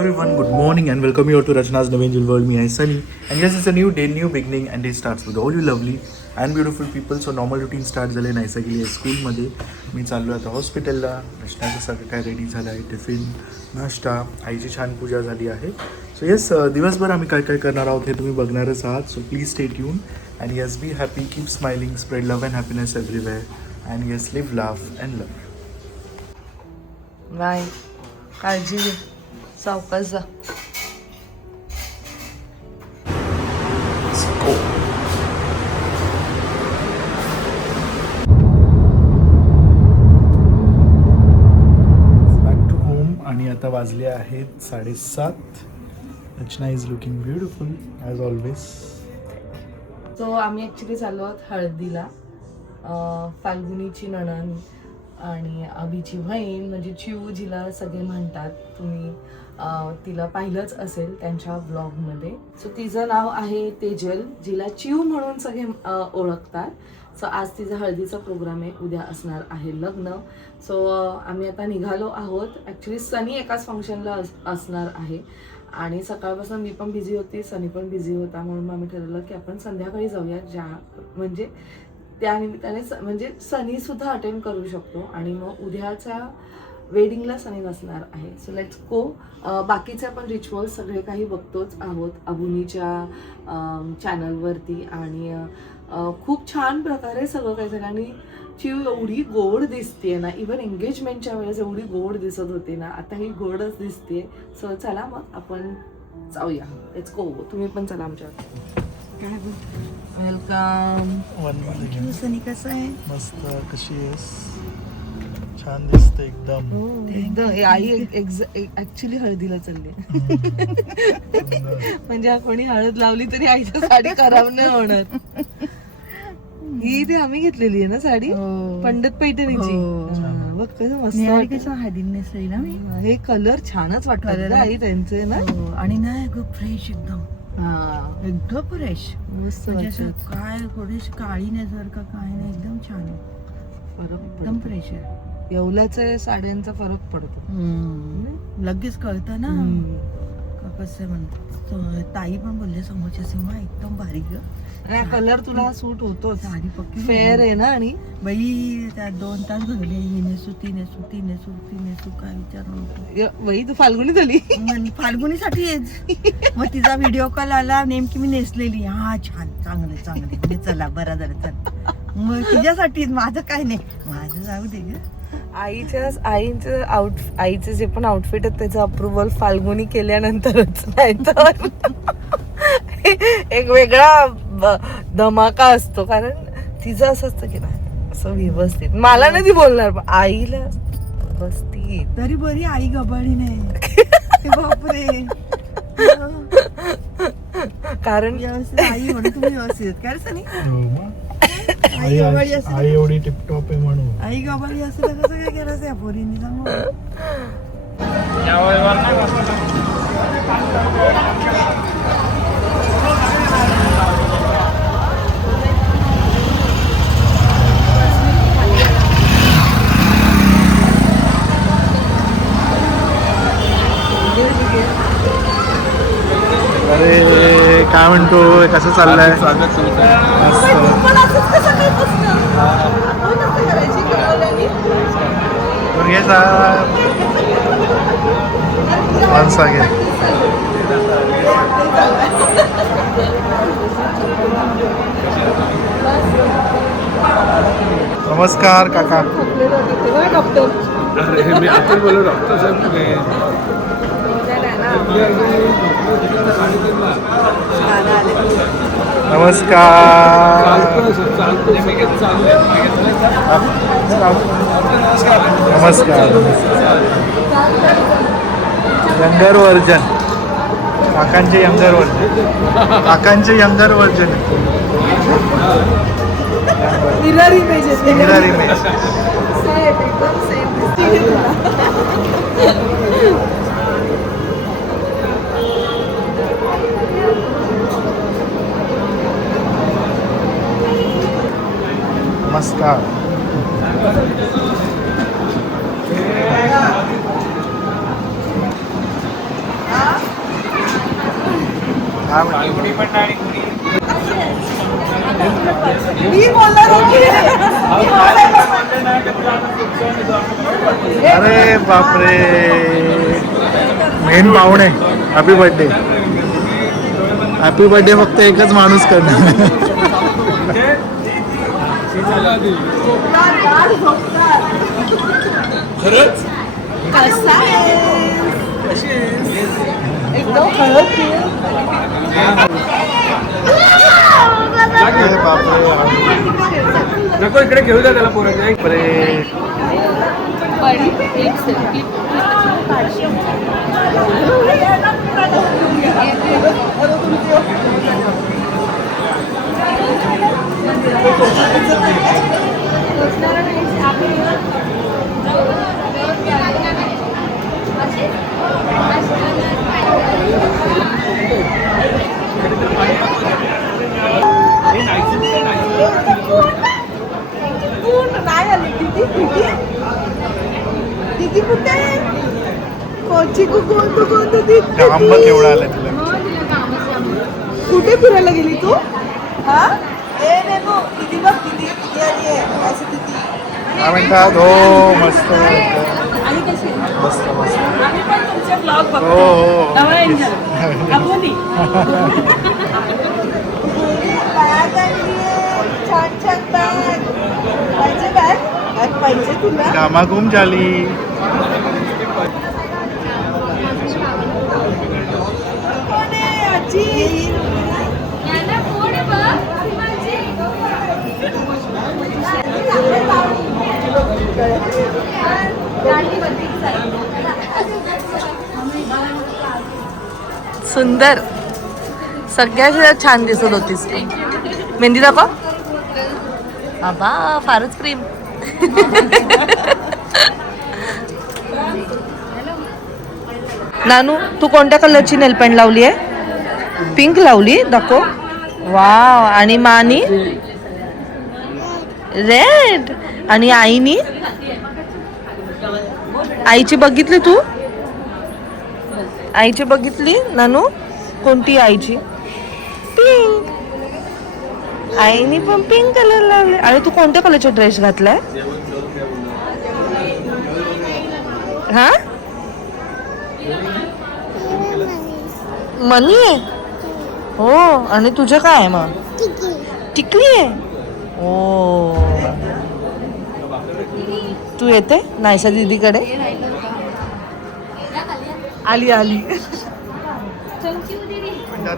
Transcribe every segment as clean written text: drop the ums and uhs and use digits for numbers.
everyone, good morning and welcome you all to Rachna's Novangel World. Me, I Sunny, and yes, it's a new day, new beginning, and day starts with all you lovely and beautiful people. So normal routine start झाले नाहीसा गेली स्कूलमध्ये. मी चाललो आता हॉस्पिटलला. रचनाचं सगळं काय ready झालं आहे, टिफिन, नाश्ता, आईची छान पूजा झाली आहे. सो येस, दिवसभर आम्ही काय काय करणार आहोत हे तुम्ही बघणारच आहात. So please stay tune and yes, be happy, keep smiling, spread love and happiness everywhere and yes, live laugh and love. नाही, काळजी घे, सावकाश जा. बॅक टू होम आणि आता वाजले आहेत 7:30. Rachana is looking beautiful as always. So आम्ही ॲक्च्युली चाललो आहोत हळदीला. फाल्गुनीची नणन आणि अभिची बहीण म्हणजे चिऊ, जिला सगळे म्हणतात. तुम्ही तिला पाहिलंच असेल त्यांच्या ब्लॉगमध्ये. सो तिचं नाव आहे तेजल, जिला चिऊ म्हणून सगळे ओळखतात. सो आज तिचा हळदीचा प्रोग्राम आहे, उद्या असणार आहे लग्न. सो आम्ही आता निघालो आहोत. ॲक्च्युली सनी एकाच फंक्शनला असणार आहे आणि सकाळपासून मी पण बिझी होती, सनी पण बिझी होता. म्हणून मग आम्ही ठरवलं की आपण संध्याकाळी जाऊया, ज्या म्हणजे त्या निमित्ताने म्हणजे सनीसुद्धा अटेंड करू शकतो आणि मग उद्याच्या वेडिंगला सनी नसणार आहे. So let's go. बाकीचे आपण रिच्युअल सगळे काही बघतोच आहोत अबुनीच्या चॅनलवरती आणि खूप छान प्रकारे सगळं काही झालं. आणि चिव एवढी गोड दिसते ना, इव्हन एंगेजमेंटच्या वेळेस एवढी गोड दिसत होती ना, आता ही गोडच दिसते. सो चला मग आपण जाऊया, लेट्स गो. तुम्ही पण चला आमच्या. वेलकम. सनी कसं आहे? मस्त. कशी आहेस? छान दिसते एकदम. एकदम. आई ऍक्च्युली हळदीला चालली. म्हणजे कोणी हळद लावली तरी आईच्या साडी खराब नाही होणार. ही ते आम्ही घेतलेली आहे ना साडी, पंडित पैठणीची. बघ कसं मस्त हळदी नेसली ना मी. हे कलर छानच वाटतात आई त्यांचे ना. आणि ना फ्रेश एकदम, एकदम फ्रेश. काय थोडीशी काळी नजर का काय नाही, एकदम छान आहे. फरक एकदम फ्रेश आहे. येवल्याच्या साड्यांचा फरक पडतो, लगेच कळतं ना कसं म्हणतात. ताई पण बोलले समोरच्या सीमा एकदम भारी ग. कलर तुला सूट होतो. साडी पक्की फेअर आहे ना. आणि बाई त्या 2 तास घडले, ही नेसू ती नेसू ती नेसू ती नेसू, काय विचारू. बाई तू फाल्गुनी झाली. फाल्गुनीसाठी मग तिचा व्हिडिओ कॉल आला, नेमकी मी नेसलेली. हा छान, चांगले चांगले, म्हणजे चला बरं झालं, चल. मग तिच्यासाठी, माझं काय नाही, माझं जाऊ दे ग. आईचं जे पण आउटफिट आहे त्याचं अप्रुव्हल फाल्गुनी केल्यानंतरच, नाही तर एक वेगळा धमाका असतो. कारण तिचं असं असतं की नाही असं व्यवस्थित. मला नाही ती बोलणार, पण आईला बसती तरी बरी. आई गबाळी नाही. बापरे. कारण आई म्हणून तुम्ही व्यवस्थित काय सनी. आई एवढी टिपटॉप आहे म्हणून. आई गबाळी असं तर कसं काय करायचं या पोरींनी, सांग. अरे काय म्हणतो, कसं चाललंय? नमस्कार काका. अरे मी आता बोललो डॉक्टर साहेब. नमस्कार. नमस्कार. यंगर वर्जन, काकांचे यंगर वर्जन, काकांचे younger version. Mirror image. Mirror image. नमस्कार. फाल्गुनी पण नाही आणि कुणी मी बोलणार होती. अरे बापरे, मेन पाहुणे. Happy birthday. हॅपी बर्थडे फक्त एकच माणूस करणार. खरंच कसा आहे? एकदम खरंच अरे बापरे. नको इकडे घेऊ द्या त्याला पोरांना. बापरे. नाही आली किती किती किती कुठे कोची कोणतं आंबा केवढा आलाय तुला. कुठे फिरायला गेली तू? हा ए नेमो किती बघ किती किती आली आहे असं किती. काय म्हणतात? हो मस्त मस्त मस्त. आम्ही पण तुमचे ब्लॉग हो हो. बॅग आणली छान छान बॅग. पाहिजे बॅग पाहिजे तुला. कामाकुम झाली. कोण आहे आजी? सुंदर. सगळ्यात छान दिसत होतीस. मेहंदी दाखव. आबा फारच प्रेम. नानू तू कोणत्या कलरची नेलपेंट लावली आहे? पिंक लावली. दाखव. वाव. आणि मानी रेड. आणि आईनी आईची बघितली तू? आईची बघितली नानू? कोणती आईची? पिंक. आईनी पण पिंक कलर लावले. आणि तू कोणत्या कलरचा ड्रेस घातलाय? हा मनी आहे. हो. आणि तुझं काय आहे मग? टिकली आहे. ओ तू येते नायसा दीदीकडे? आली आली.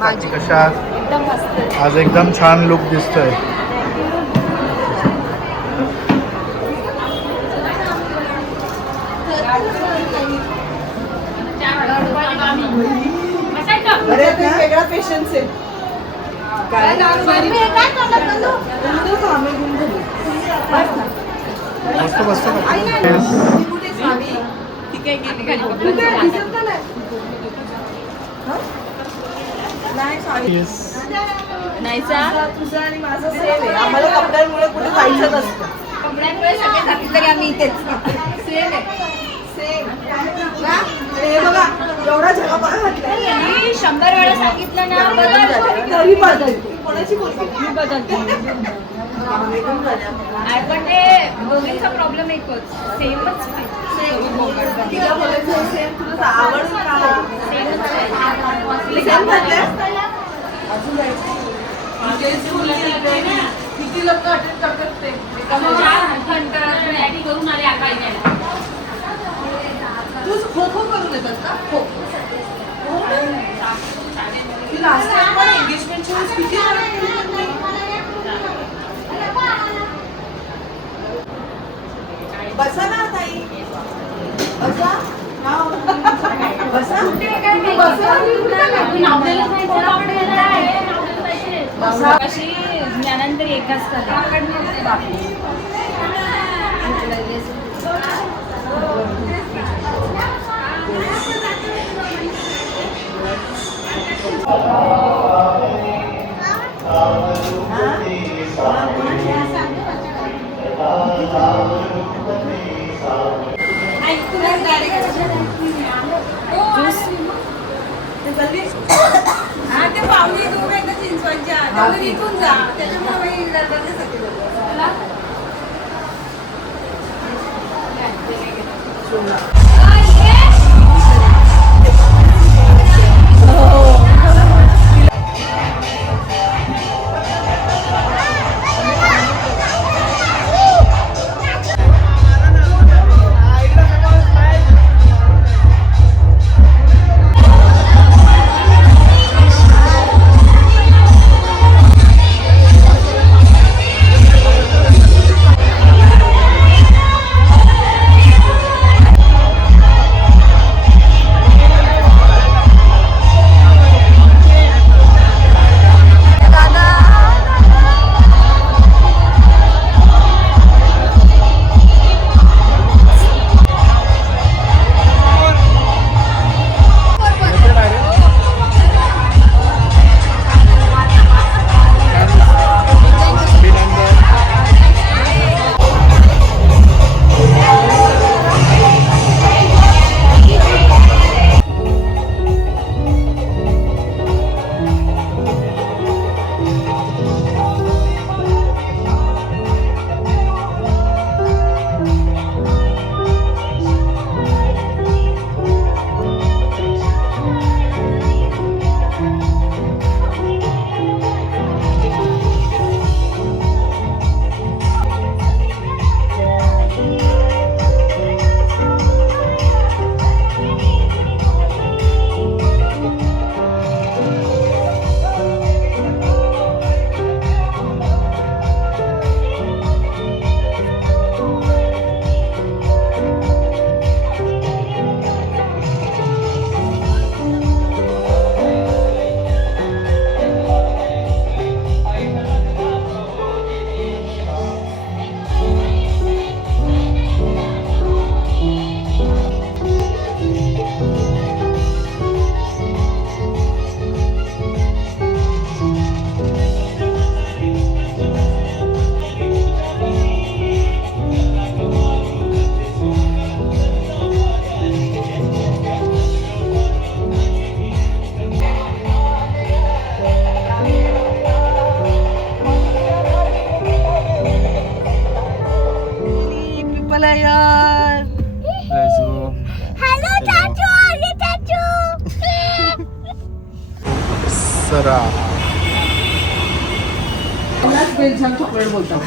काकी कशा? आज एकदम छान लुक दिसतोय. वेगळा पेशन्स आहे. मस्त मस्त. येस. तुझं आणि माझं सेम आहे. आम्हाला कपड्यांमुळे कुठे जायचं नसतं. कपड्यांमुळे सगळे जातील तरी आम्ही इथेच सेम आहे. सेम. हे बघा एवढा झगापा घातलाय. मी 100 वेळा सांगितलं ना बदल तरी बदलते. कोणाची बोलते? मी बदलते पण ते दोघींचा प्रॉब्लेम एकच सेमच तिला बोलायचं सेम. तुला आवड का? सेम घातलंय. किती लोक अटेंड करतात ते? करून आले आता तू खो खो करून येतात का? खो लास्ट टाइम पण एंगेजमेंटच्या वेळेस किती बसा ना ताई. बसा. बसा. बसा. अशी ज्ञानांतरी एकाच ते मला यार सरा चॉकलेट बोलतात.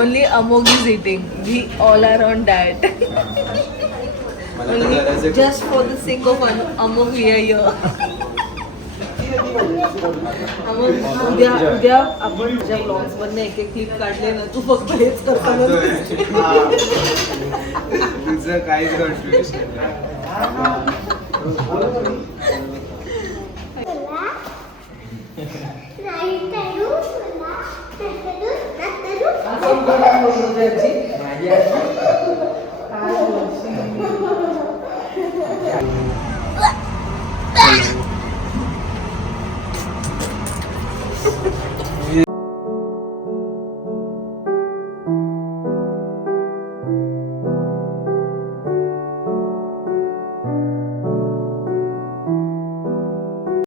Only Amog is eating. We all are on diet. Only just for the sake of Amog we are here. उद्या आपण तुझ्या ब्लॉग्स मधनं एक एक क्लिप काढले ना तू फक्त हेच करताना तुझं काहीच कॉन्ट्रीब्युशन नाही.